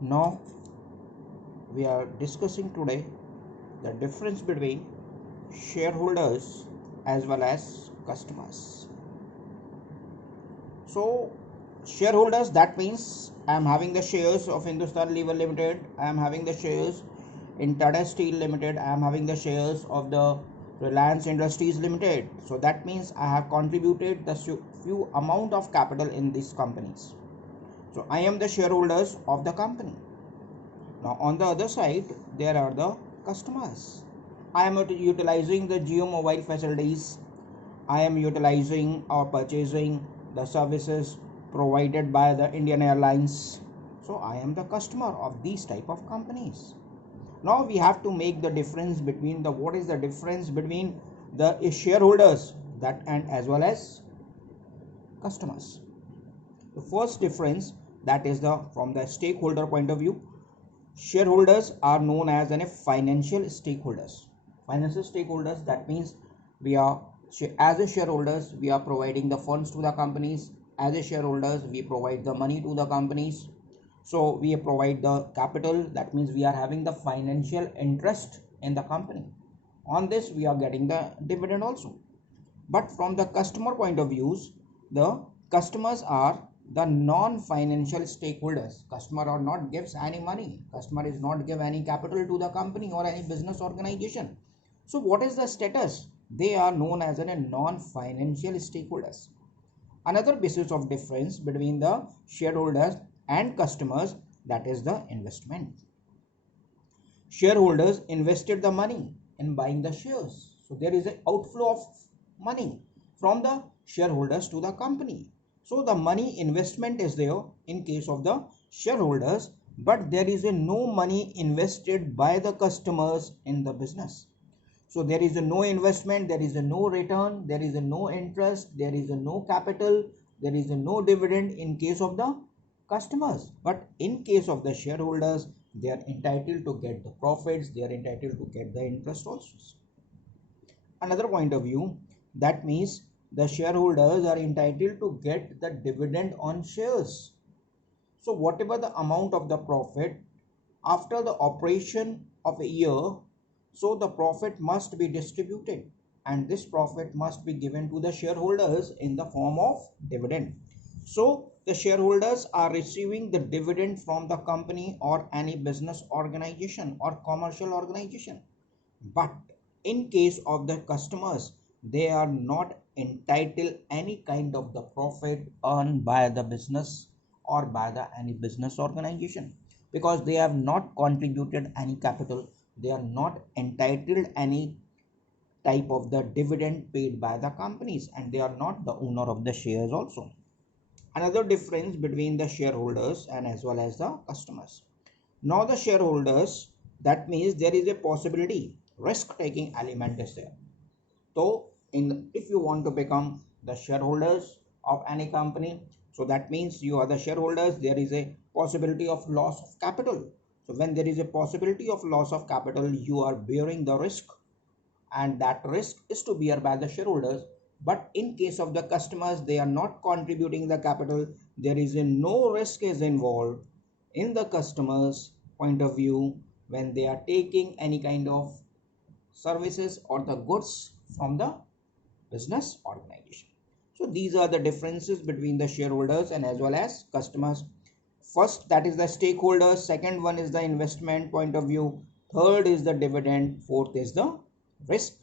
Now we are discussing today the difference between shareholders as well as customers. So shareholders, that means I am having the shares of Hindustan Lever Limited, I am having the shares in Tata Steel Limited, I am having the shares of the Reliance Industries Limited. So that means I have contributed the few amount of capital in these companies. So I am the shareholders of the company. Now on the other side, there are the customers. I am utilizing the Geo mobile facilities. I am utilizing or purchasing the services provided by the Indian Airlines. So I am the customer of these type of companies. Now we have to make the difference between the what is the difference between the shareholders that and as well as customers. The first difference, that is the from the stakeholder point of view. Shareholders are known as financial stakeholders. Financial stakeholders, that means we are, as a shareholders, we are providing the funds to the companies. As a shareholders, we provide the money to the companies. So we provide the capital, that means we are having the financial interest in the company. On this, we are getting the dividend also. But from the customer point of views, the customers are the non-financial stakeholders. Customer or not gives any money. Customer is not give any capital to the company or any business organization. So what is the status? They are known as a non-financial stakeholders. Another basis of difference between the shareholders and customers, that is the investment. Shareholders invested the money in buying the shares. So there is an outflow of money from the shareholders to the company. So the money investment is there in case of the shareholders, but there is no money invested by the customers in the business. So there is no investment, there is no return, there is no interest, there is no capital, there is no dividend in case of the customers. But in case of the shareholders, they are entitled to get the profits, they are entitled to get the interest also. Another point of view, that means the shareholders are entitled to get the dividend on shares. So whatever the amount of the profit after the operation of a year, so the profit must be distributed, and this profit must be given to the shareholders in the form of dividend. So the shareholders are receiving the dividend from the company or any business organization or commercial organization. But in case of the customers, they are not entitled any kind of the profit earned by the business or by the any business organization, because they have not contributed any capital. They are not entitled any type of the dividend paid by the companies, and they are not the owner of the shares also. Another difference between the shareholders and as well as the customers. Now the shareholders, that means there is a possibility, risk taking element is there. So if you want to become the shareholders of any company, so that means you are the shareholders, there is a possibility of loss of capital. So when there is a possibility of loss of capital, you are bearing the risk, and that risk is to bear by the shareholders. But in case of the customers, they are not contributing the capital, there is no risk is involved in the customers point of view when they are taking any kind of services or the goods from the business organization. So these are the differences between the shareholders and as well as customers. First, that is the stakeholders. Second one is the investment point of view. Third is the dividend. Fourth is the risk